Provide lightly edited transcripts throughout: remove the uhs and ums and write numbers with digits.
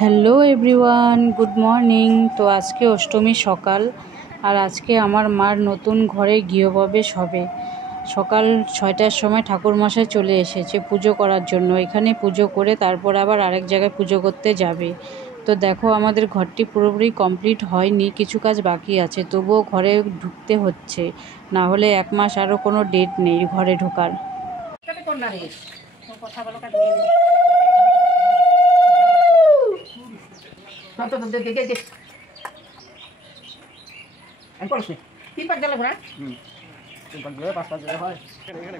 Hello everyone, good morning. তো আজকে অষ্টমী সকাল, আর আজকে আমার মার নতুন ঘরে গৃহপ্রবেশ হবে। সকাল 6টার সময় ঠাকুরমশাই চলে এসেছে পুজো করার জন্য। এখানে পুজো করে তারপর আবার আরেক জায়গায় পুজো করতে যাবে। তো দেখো, আমাদের ঘরটি পুরোপুরি কমপ্লিট হয়নি, কিছু কাজ বাকি আছে, তবুও ঘরে ঢুকতে হচ্ছে, না হলে 1 মাস আরও কোনো ডেট নেই ঘরে ঢোকার।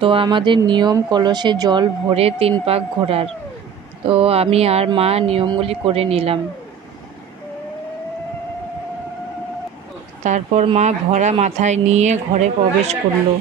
তো আমাদের নিয়ম কলসে জল ভরে 3 পাক ঘোরার। তো আমি আর মা নিয়মগুলি করে নিলাম। তারপর মা ভরা মাথায় নিয়ে ঘরে প্রবেশ করলো।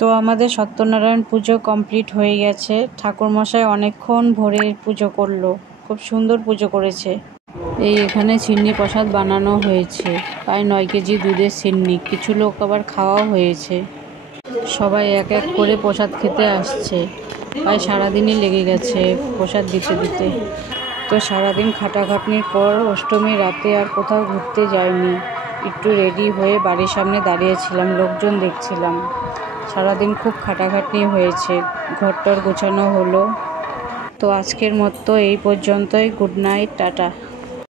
তো আমাদের সত্যনারায়ণ পুজো কমপ্লিট হয়ে গেছে। ঠাকুরমশাই অনেকক্ষণ ভোরে পুজো করলো, খুব সুন্দর পুজো করেছে। এই এখানে সিন্নি প্রসাদ বানানো হয়েছে, প্রায় 9 কেজি দুধের সিন্নি। কিছু লোক আবার খাওয়াও হয়েছে। সবাই এক এক করে প্রসাদ খেতে আসছে। প্রায় সারাদিনই লেগে গেছে প্রসাদ দিতে দিতে। তো সারাদিন খাটাখাটনির পর অষ্টমী রাতে আর কোথাও ঘুরতে যাইনি, একটু রেডি হয়ে বাড়ির সামনে দাঁড়িয়েছিলাম, লোকজন দেখছিলাম। সারাদিন খুব খাটাখাটনি হয়েছে, ঘরটর গোছানো হলো। তো আজকের মতো এই পর্যন্তই। Good night, tata.